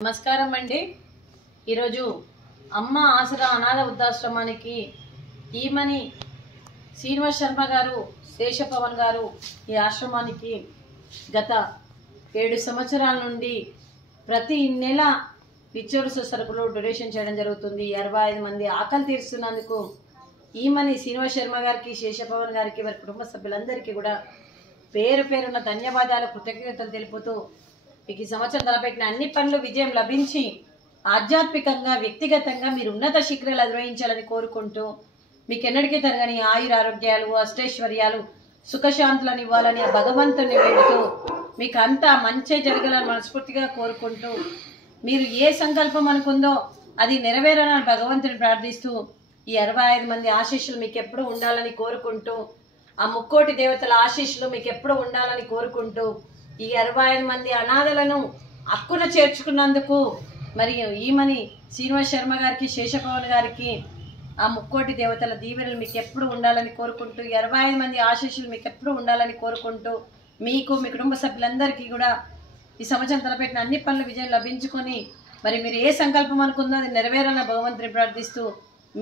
నమస్కారం అండి। ఈరోజు అమ్మ ఆసరా అనాథ వృద్ధాశ్రమానికి ఈమని శ్రీనివాస్ శర్మ గారు, శేషపవన్ గారు ఈ ఆశ్రమానికి గత 7 సంవత్సరాల నుండి ప్రతి నెల నిత్యావసర సరుకులు డొనేషన్ చేయడం జరుగుతుంది। 65 మంది ఆకలి తీరుస్తున్నందుకు ఈమని శ్రీనివాస్ శర్మ గారికి, శేషపవన్ గారికి, వారి కుటుంబ సభ్యులందరికీ కూడా పేరు పేరున ధన్యవాదాలు, కృతజ్ఞతలు తెలుపుతూ మీకు ఈ సంవత్సరం తలపెట్టిన అన్ని పనులు విజయం లభించి ఆధ్యాత్మికంగా, వ్యక్తిగతంగా మీరు ఉన్నత శిఖరాలు అధిరోహించాలని కోరుకుంటూ మీకు ఎన్నటికీ తరగని ఆయురారోగ్యాలు, అష్టైశ్వర్యాలు, సుఖశాంతులను ఇవ్వాలని ఆ భగవంతుని వేడుతూ మీకు అంతా మంచి జరగాలని మనస్ఫూర్తిగా కోరుకుంటూ మీరు ఏ సంకల్పం అనుకుందో అది నెరవేరాలని భగవంతుని ప్రార్థిస్తూ ఈ 65 మంది ఆశీస్సులు మీకు ఎప్పుడూ ఉండాలని కోరుకుంటూ ఆ ముక్కోటి దేవతల ఆశీస్సులు మీకు ఎప్పుడూ ఉండాలని కోరుకుంటూ ఈ 65 మంది అనాథలను హక్కున చేర్చుకున్నందుకు మరియు ఈమని శ్రీనివాస్ శర్మ గారికి, శేషపవన్ గారికి ఆ ముక్కోటి దేవతల దీవెనలు మీకు ఎప్పుడు ఉండాలని కోరుకుంటూ 65 మంది ఆశీస్సులు మీకు ఎప్పుడు ఉండాలని కోరుకుంటూ మీకు మీ కుటుంబ సభ్యులందరికీ కూడా ఈ సంవత్సరం తలపెట్టిన అన్ని పనులు విజయం లభించుకొని మరి మీరు ఏ సంకల్పం అనుకుందో అది నెరవేరాలని భగవంతుని ప్రార్థిస్తూ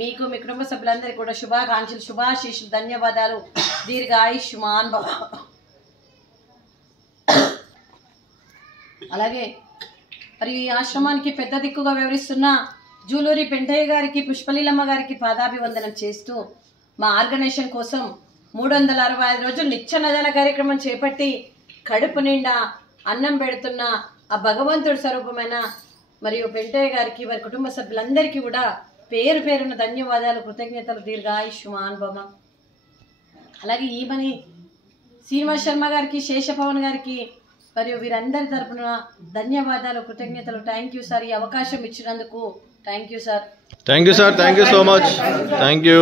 మీకు మీ కుటుంబ సభ్యులందరికీ కూడా శుభాకాంక్షలు, శుభాశీస్సులు, ధన్యవాదాలు, దీర్ఘాయుష్మాన్ భవ। అలాగే మరి ఈ ఆశ్రమానికి పెద్ద దిక్కుగా వివరిస్తున్న జూలూరి పెంటయ్య గారికి, పుష్పలీలమ్మ గారికి పాదాభివందనం చేస్తూ మా ఆర్గనైజేషన్ కోసం 365 రోజులు నిత్య నజన కార్యక్రమం చేపట్టి కడుపు నిండా అన్నం పెడుతున్న ఆ భగవంతుడి స్వరూపమైన మరియు పెంటయ్య గారికి, వారి కుటుంబ సభ్యులందరికీ కూడా పేరు పేరున ధన్యవాదాలు, కృతజ్ఞతలు, దీర్ఘాయుష్మాన్ భవ। అలాగే ఈమని శ్రీనివాస్ శర్మ గారికి, శేషపవన్ గారికి మరియు వీరందరి తరపున ధన్యవాదాలు, కృతజ్ఞతలు। థ్యాంక్ యూ సార్, ఈ అవకాశం ఇచ్చినందుకు thank you sir. Thank you sir, thank you so much, thank you.